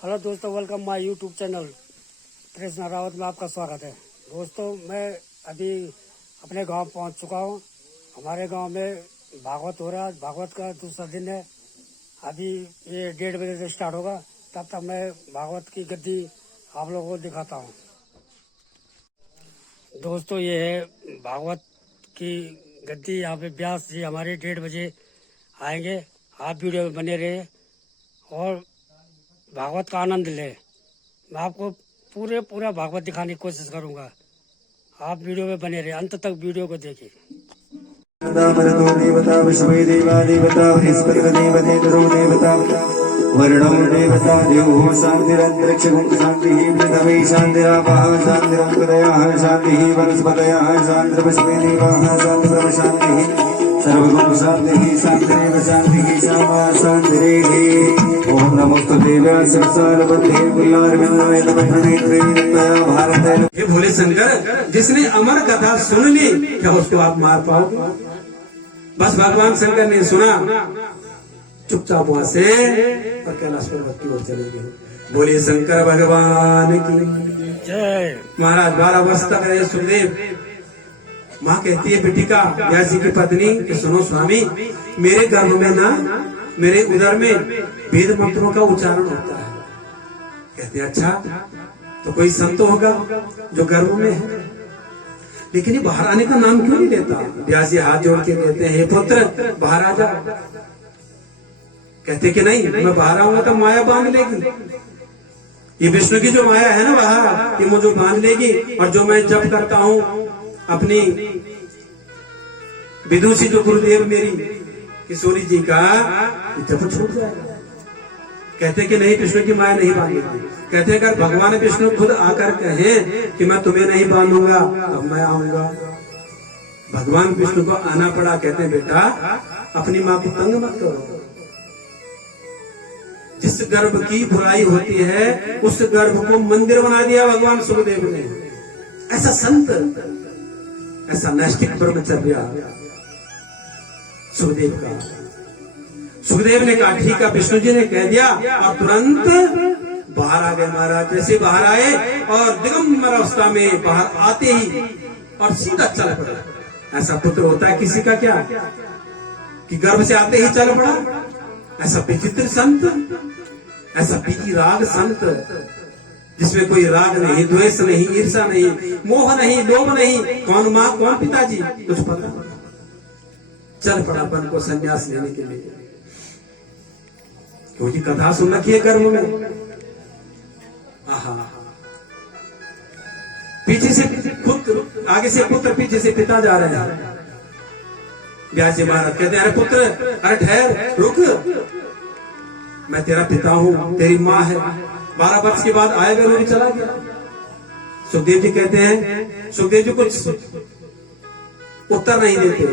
Hello दोस्तों, welcome my YouTube channel Krishna Rawat में आपका स्वागत है। दोस्तों, मैं अभी अपने गांव पहुंच चुका हूं। हमारे गांव में भागवत हो रहा है। भागवत का दूसरा दिन है। अभी ये 1:30 बजे से स्टार्ट होगा। तब तक मैं भागवत की गद्दी आप लोगों को दिखाता हूं। दोस्तों, ये है भागवत की गद्दी। यहाँ पे व्यास जी हमारे 1:30 बजे आएंगे। आप वीडियो में बने रहे और भागवत का आनंद ले। मैं आपको पूरा भागवत दिखाने की कोशिश करूंगा। आप वीडियो में बने रहे, अंत तक वीडियो को देखिए। देवता विषमय देवा देवता बृहस्पति देवतेतरो देवता वर्णो देवता देवो शान्तिरन्तरिक्षं शान्तिः पृथ्वी शान्तिरापः शान्तिरन्तरिक्षं शान्तिः वनस्पतयः शान्तिर्विश्वे देवाः शान्तिर्ब्रह्म शान्तिः सर्वगुण शान्तिः शान्तिरेव शान्तिः श्यामा शान्तिरेः। ओम नमोस्तुते व्याससारवते कुल्लारविन्दाय तपस्विने तया भारत। हे भोले शंकर, जिसने अमर कथा सुन ली, क्या उसको आप मार पाओगे? बस भगवान शंकर ने सुना, चुपचाप वहां से और कैलाश पर्वत की ओर चले गए। बोले शंकर भगवान की जय। महाराज 12 वर्ष तक रहे सुखदेव। माँ कहती है बेटी का, व्यास जी की पत्नी, कि सुनो स्वामी, मेरे गर्भ में ना, मेरे उदर में वेद मंत्रों का उच्चारण होता है। कहते अच्छा, तो कोई संत होगा जो गर्भ में है, लेकिन ये बाहर आने का नाम क्यों नहीं लेता? व्यास जी हाथ जोड़ के कहते हैं, हे पुत्र बाहर आ जा। कहते कि नहीं, मैं बाहर आऊंगा तो माया बांध लेगी। ये विष्णु की जो माया है ना बाहर, ये मुझे बांध लेगी। और जो मैं जप करता हूं अपनी विदुषी जो गुरुदेव मेरी किशोरी जी का, जब छूट जाएगा। कहते कि नहीं, विष्णु की माया नहीं बांधेगी। कहते अगर भगवान विष्णु खुद आकर कहे कि मैं तुम्हें नहीं बांधूंगा, तब मैं आऊंगा। भगवान विष्णु को आना पड़ा। कहते हैं बेटा, अपनी मां को तंग मत करो। जिस गर्भ की बुराई होती है, उस गर्भ को मंदिर बना दिया भगवान सुखदेव ने। ऐसा संत, ऐसा नैष्ठिक ब्रह्मचर्य सुखदेव का। सुखदेव ने कहा ठीक है, विष्णु जी ने कह दिया, और तुरंत बाहर आ गए महाराज। जैसे बाहर आए और दिगंबर अवस्था में बाहर आते ही और सीधा चल पड़ा। ऐसा पुत्र होता है किसी का क्या, कि गर्भ से आते ही चल पड़ा? ऐसा विचित्र संत, ऐसा बीती राग संत, जिसमें कोई राग नहीं, द्वेष नहीं, ईर्षा नहीं, मोह नहीं, लोभ नहीं। कौन माँ कौन पिताजी कुछ पता नहीं। चल पड़ा बन को संन्यास लेने के लिए, क्योंकि कथा सुन रखी है गर्भ में। आहा, पीछे से पुत्र, आगे से पुत्र, पीछे से पिता जा रहे हैं। व्यास जी महाराज कहते हैं, अरे पुत्र, अरे ठहर, रुक, मैं तेरा पिता हूं, तेरी माँ है। 12 वर्ष के बाद आएगा, मैं भी चला गया। सुखदेव जी कहते हैं, सुखदेव जी कुछ उत्तर नहीं देते।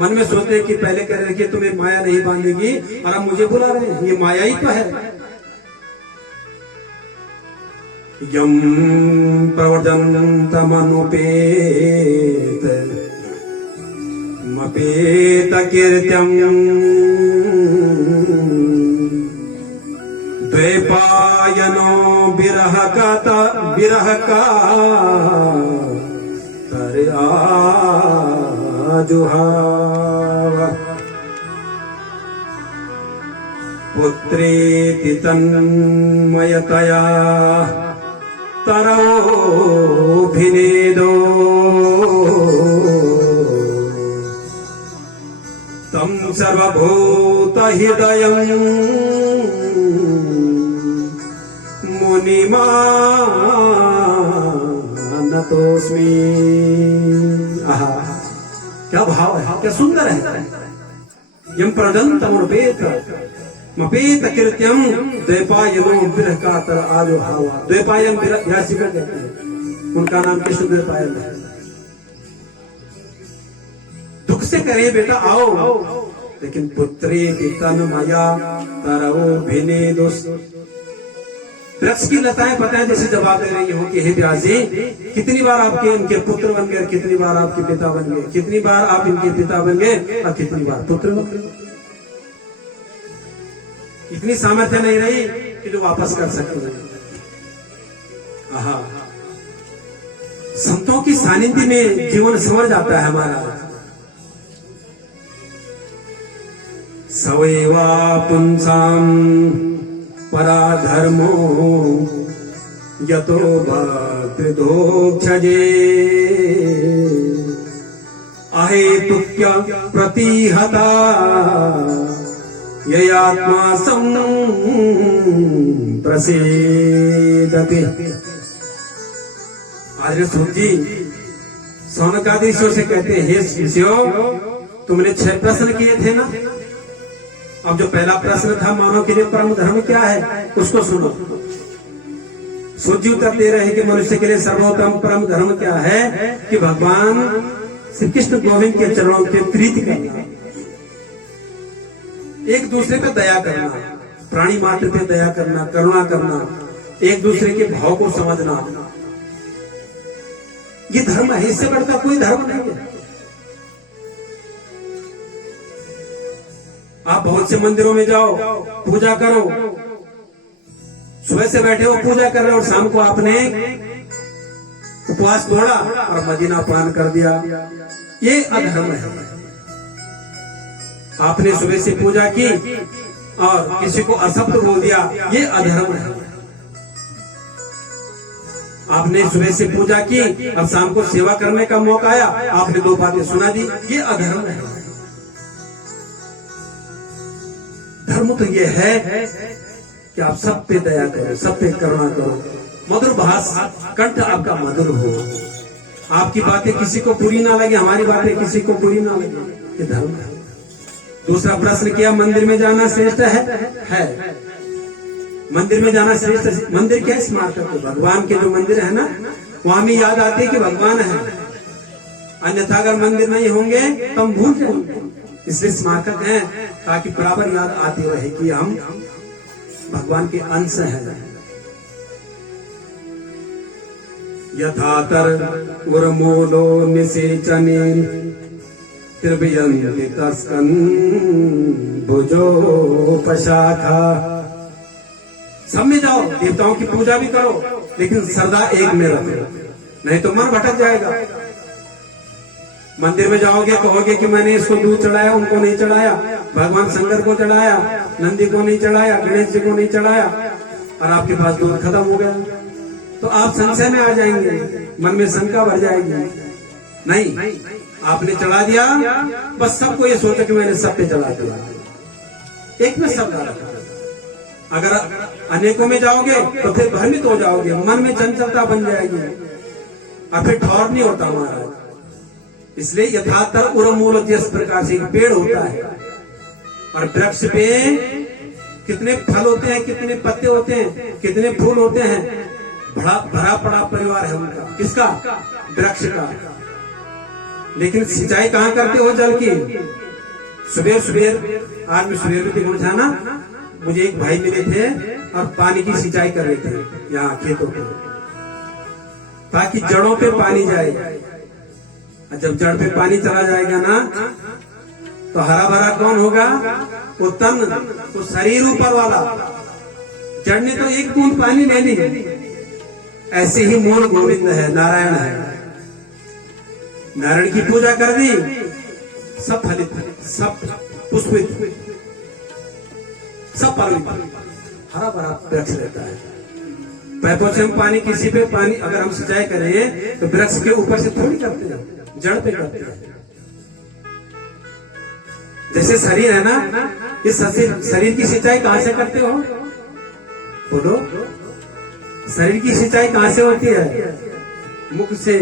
मन में सोचते हैं कि पहले कह रहे कि तुम्हें माया नहीं बांधेगी, और अब मुझे बुला रहे हैं, ये माया ही तो है। यम प्रवर्तन्त मनुपेत मपेत कीर्त्यम द्वैपायनो विरह का तर आजुहाव पुत्रेति तन्मयतया तरोभिनेदो तं सर्वभूत हृदयं मुनिमानतोस्मि। आहा, क्या भाव है, क्या सुंदर है। यम प्रदंतमुपेत मपेत कृत्यम द्वैपायनो विरह का तर आजो हावा। द्वैपायन विरह कहते हैं, उनका नाम कृष्ण द्वैपायन है। दुख से करे बेटा आओ, लेकिन पुत्री तन माया तरओ भिनेदुस। वृक्ष की लताएं पताएं जैसे जवाब दे रही हो कि हे व्यास जी, कितनी बार आपके इनके पुत्र बन गए, कितनी बार आपके पिता बन गए, कितनी बार आप इनके पिता बन गए, और कितनी बार पुत्र बन गए। इतनी सामर्थ्य नहीं रही कि जो वापस कर सकते हैं। आहा, संतों की सानिध्य में जीवन संवर जाता है हमारा। सवैवा पुंसाम पराधर्मो यतो भक्तोक्षजे अहेतुक्य प्रतिहता ययात्मा प्रसीदते। आचार्य सूत जी सौनकादीशों से कहते हैं, हे शिष्यों, तुमने 6 प्रश्न किए थे ना। अब जो पहला प्रश्न था, मानव के लिए परम धर्म क्या है, उसको सुनो। सूत जी उत्तर दे रहे हैं कि मनुष्य के लिए सर्वोत्तम परम धर्म क्या है कि भगवान श्री कृष्ण गोविंद के चरणों के प्रीति करना, एक दूसरे पे दया करना, प्राणी मात्र पे दया करना, करुणा करना, एक दूसरे के भाव को समझना, ये धर्म है। इससे बढ़कर कोई धर्म नहीं है। आप बहुत से मंदिरों में जाओ, पूजा करो, सुबह से बैठे हो पूजा कर रहे हो और शाम को आपने उपवास तोड़ा और मदीना पान कर दिया, ये अधर्म है। आपने सुबह से पूजा की और किसी को अशब्द बोल दिया, ये अधर्म है। आपने सुबह से पूजा की और शाम को सेवा करने का मौका आया, आपने 2 बातें सुना दी, ये अधर्म है। धर्म तो ये है कि आप सब पे दया करो, सब पे करुणा करो, मधुर भाष कंठ आपका मधुर हो, आपकी बातें किसी को बुरी ना लगे, हमारी बातें किसी को बुरी ना लगे, ये धर्म है। दूसरा प्रश्न किया, मंदिर में जाना श्रेष्ठ है। मंदिर में जाना श्रेष्ठ। मंदिर क्या स्मारक है? भगवान के जो मंदिर है ना, वहां भी याद आती है कि भगवान है, अन्यथा अगर मंदिर नहीं होंगे तो हम भूल जाएंगे। इसलिए स्मारक है ताकि बराबर याद आती रहे कि हम भगवान के अंश हैं। यथातर उर्मूलो निसेचने त्रिभयन्ति तस्कन भुजोपशाखा। सब में जाओ, देवताओं की पूजा भी करो, लेकिन श्रद्धा एक में रखो, नहीं तो मन भटक जाएगा। मंदिर में जाओगे, कहोगे कि मैंने इसको दूध चढ़ाया, उनको नहीं चढ़ाया, भगवान शंकर को चढ़ाया, नंदी को नहीं चढ़ाया, गणेश जी को नहीं चढ़ाया, और आपके पास दूध खत्म हो गया, तो आप संशय में आ जाएंगे, मन में शंका भर जाएगी। नहीं, आपने चढ़ा दिया, बस सबको ये सोचा कि मैंने सब पे चढ़ा दिया, एक में सब डाला। अगर अनेकों में जाओगे तो फिर भ्रमित हो जाओगे, मन में चंचलता बन जाएगी और फिर ठौर नहीं होता हमारा। इसलिए यथातर उर्मूल, जिस प्रकार से पेड़ होता है और वृक्ष पे कितने फल होते हैं, कितने पत्ते होते हैं, कितने फूल होते हैं, भरा पड़ा परिवार है उनका, किसका? वृक्ष का। लेकिन सिंचाई कहाँ करते हो जल की? सुबह सुबह, आज मैं सुबह में उठा ना, मुझे एक भाई मिले थे और पानी की सिंचाई कर रहे थे यहाँ खेतों पे, ताकि जड़ों पे पानी जाए। जब जड़ पे पानी चला जाएगा ना, तो हरा भरा कौन होगा? वो तन, वो शरीर ऊपर वाला। जड़ ने तो एक बूंद पानी ले ली। ऐसे ही मूल गोविंद है, नारायण है। नारायण की पूजा कर दी, सब फलित, सब पुष्पित, सब फलित, हरा भरा वृक्ष रहता है। पैपों से हम पानी, किसी पे पानी अगर हम सिंचाई करें तो वृक्ष के ऊपर से थोड़ी करते हैं, जड़ पे करते हैं। जैसे शरीर है ना, इस शरीर की सिंचाई कहां से करते हो? बोलो, शरीर की सिंचाई कहां से होती है? मुख से।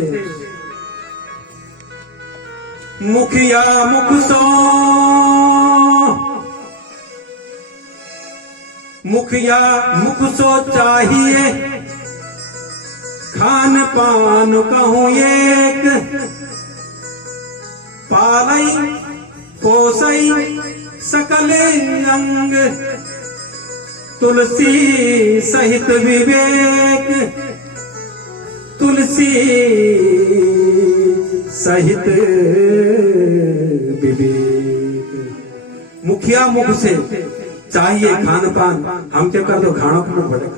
मुखिया मुख सो, मुखिया मुख सो चाहिए, खान पान कहूं एक, पालई पोसई सकल अंग, तुलसी सहित विवेक, तुलसी सहित विवेक। मुखिया मुख से, चाहिए खान पान हम क्या कर दो खाना को बड़े